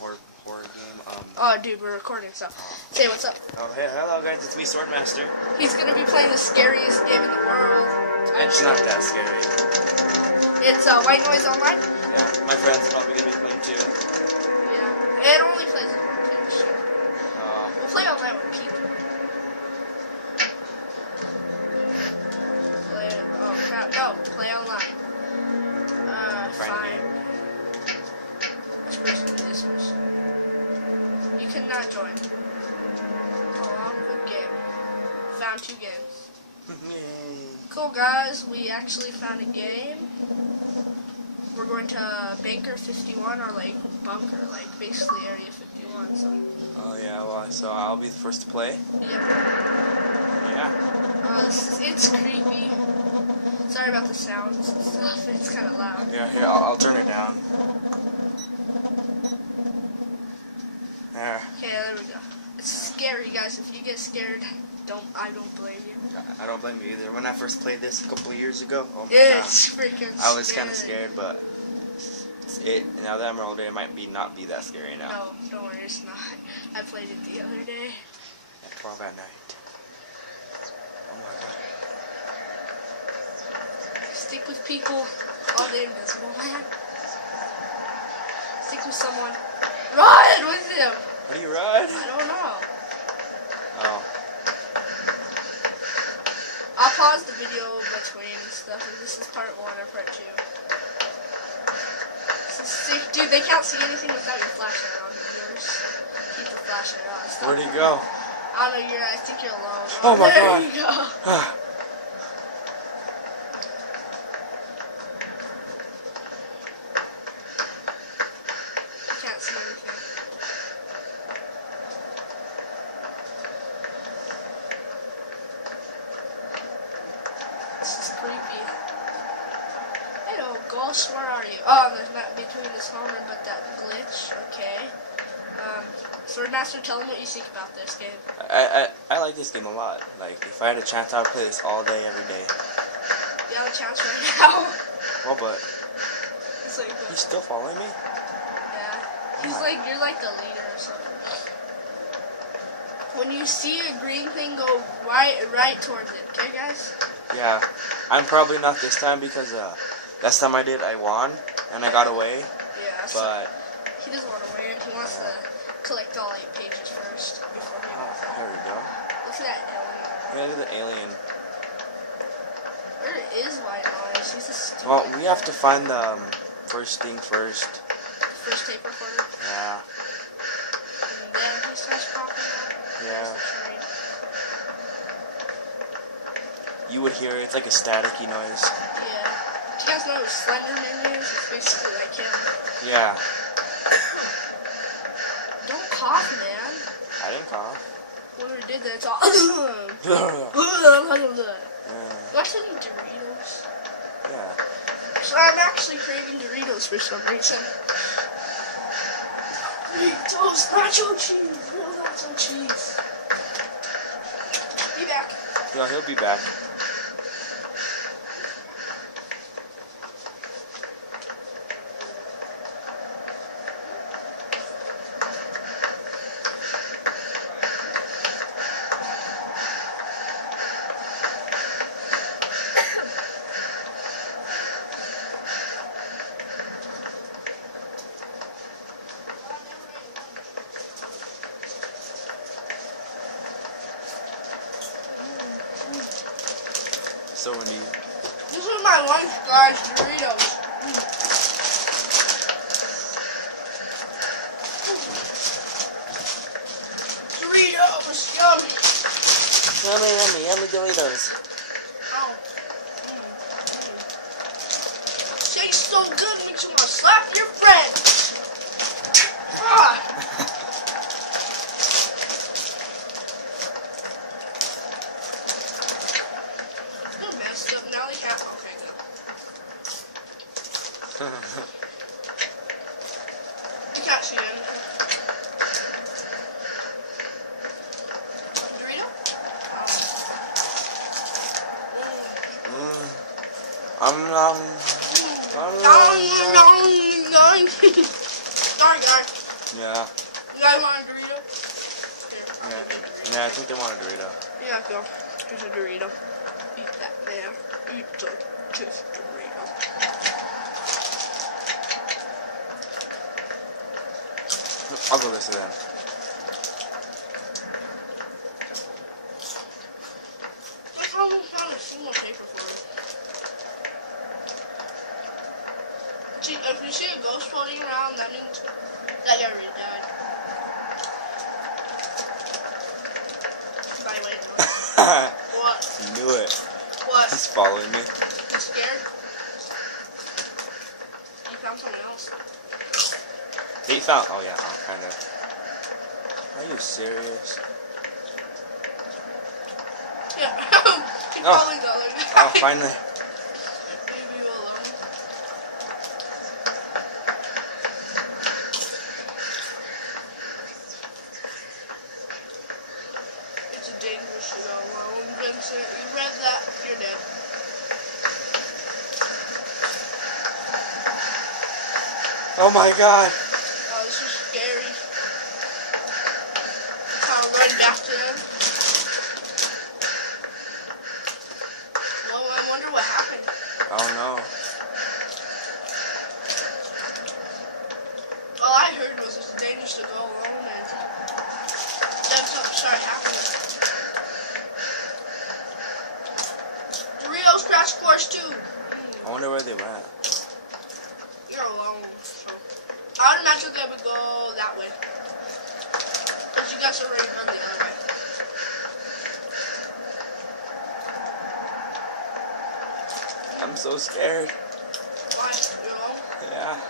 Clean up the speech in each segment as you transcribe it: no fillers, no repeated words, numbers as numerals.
horror game. Oh, dude, we're recording, so say what's up. Oh, hey, hello guys, it's me, Swordmaster. He's gonna be playing the scariest game in the world. It's not that scary. It's White Noise Online. Yeah, my friend's probably gonna be playing too. Yeah, it only plays with one page. We'll play online with people. Oh crap! No, play online. Fine. This person dismissed. You cannot join. Oh, good game. Found 2 games. Cool, guys. We actually found a game. We're going to Bunker 51, or like bunker, like basically Area 51. So. Oh yeah, well, so I'll be the first to play. Yep. Yeah. It's creepy. Sorry about the sounds and stuff. It's kind of loud. Yeah, here I'll turn it down. There. Okay, there we go. It's scary, guys. If you get scared, I don't blame you. I don't blame you either. When I first played this a couple of years ago, oh my It's freaking I was kind of scared, but now that I'm older, it might not be that scary now. No, don't worry, it's not. I played it the other day. At 12 at night. Oh my god. Stick with people. Oh, they're invisible, man. Stick with someone. Run with him. What do you run? I don't know. Oh. I'll pause the video between stuff. If this is part 1 or part 2. This is sick, dude. They can't see anything without your flashlight on. Yours. Keep the flashlight on. Stop. Where'd he go? I don't know. I think you're alone. Oh my there god. You go. Can't see anything. This is creepy. Hello, Ghost, where are you? Oh, there's not between this home run, but that glitch. Okay. Swordmaster, tell them what you think about this game. I like this game a lot. Like, if I had a chance, I would play this all day, every day. You have a chance right now. Well, but It's like he's still following me? yeah. He's like, you're like the leader or something. When you see a green thing, go right towards it. Okay, guys? Yeah. I'm probably not this time because last time I did, I won and I got away. Yeah. So But he doesn't want to win. He wants to collect all 8 pages first before he moves on. there we go. Look at that alien. Yeah, look at the alien. Where is White Noise? He's a stupid. Well, we have to find the first thing first. First tape recorder. Yeah. And then he starts popping up. Yeah. There's the train. You would hear it. It's like a staticky noise. Yeah. Do you guys know who Slenderman is? It's basically like him. Yeah. Don't cough, man. I didn't cough. Whoever did that, it's all. Yeah. Do I still need Doritos? Yeah. So I'm actually craving Doritos for some reason. Doritos, nacho cheese, real nacho cheese. Be back. Yeah, he'll be back. So when you This is my lunch, guys. Doritos. Doritos, yummy Doritos. Ow. Tastes so good, makes you want to slap your friend. Ah. They're messed up now. They can't. Okay, good. You can't see anything. Dorito? Sorry, guys. Yeah. You guys want a Dorito? Here, Yeah, I think they want a Dorito. yeah, go. Here's a Dorito. Eat that, man. Eat the just Dorito. I'll go this then. Look how we found a single paper for it. See, if you see a ghost floating around, that means that guy already died. By the way, what? You knew it. What? He's following me. You scared? You found something else. He found. Oh yeah, kind of. Are you serious? Yeah. He Oh. probably the other guy. Oh, finally. Leave you alone. It's dangerous to go alone, Vincent. You read that, you're dead. Oh my God. Oh, this is scary. Kind of run back to him. Well, I wonder what happened. Oh no. All I heard was it's dangerous to go alone, and then something started happening. Doritos Crash Course 2. I wonder where they went. You're alone, so I would imagine they would go that way. But you guys already gone the other way. I'm so scared. Why? You're alone? Yeah.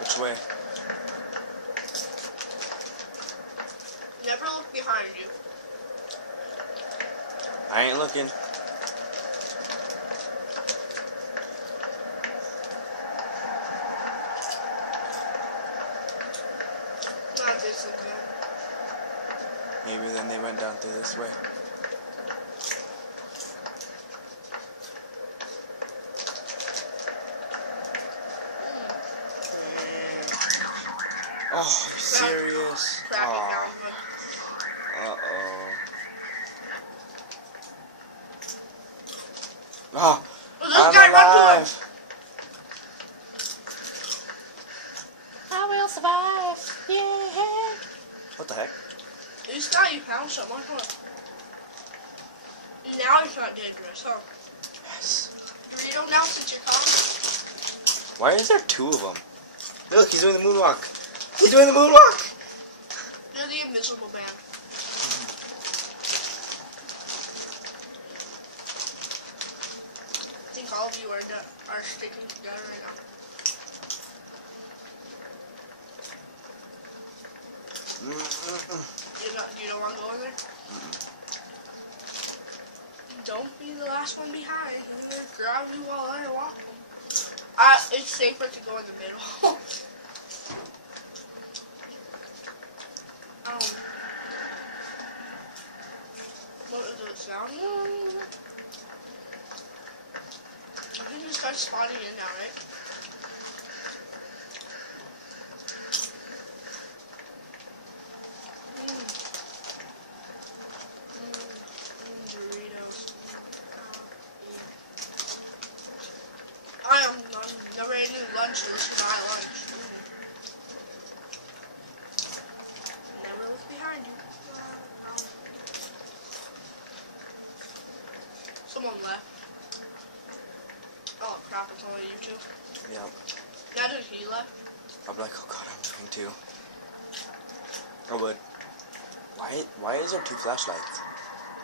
Which way? Never look behind you. I ain't looking. Not this again. Maybe then they went down through this way. Oh, are you serious? Crappy Aw. found one. Uh-oh. Oh, Oh, this I'm guy run to him. alive. I will survive. Yeah. What the heck? This guy, you found someone. Huh? Now it's not dangerous, huh? Yes. Dorito now since you're calm. Why is there two of them? Look, he's doing the moonwalk. He's doing the moonwalk. You're the invisible man. I think all of you are sticking together right now. You don't want to go in there? Don't be the last one behind. I'm gonna grab you while I walk them. It's safer to go in the middle. What is it sound? I think you start spawning in now, right? Doritos. I am never eating lunch. This is my lunch. Never look behind you. Someone left. Oh crap, it's only you two. Yeah. Now that he left. I'm like, oh God, I'm going to. Oh, but why is there two flashlights?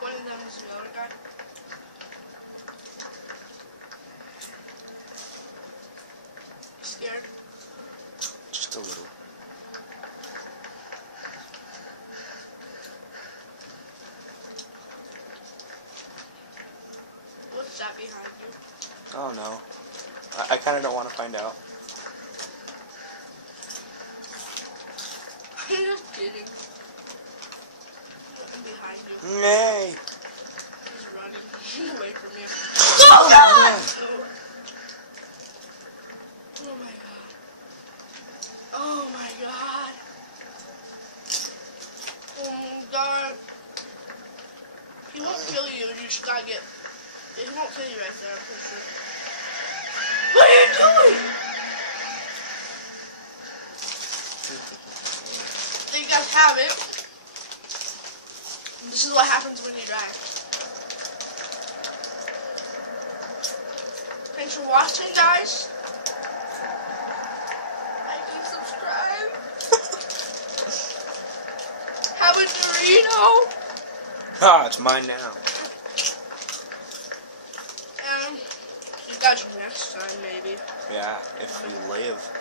One of them is the other guy. You scared? Just a little. What's that behind you? Oh no. I kind of don't want to find out. I'm just kidding. I'm behind you. Nay. He's running away from you. Oh, Oh god! Oh my god. Oh my god. kill you. You just gotta get. He won't kill you right there. I'm pretty sure. What are you doing? There you guys have it. This is what happens when you die. Thanks for watching, guys. Like and subscribe. Have a Dorito. Ah, it's mine now. And see you guys next time, maybe. Yeah, if we live.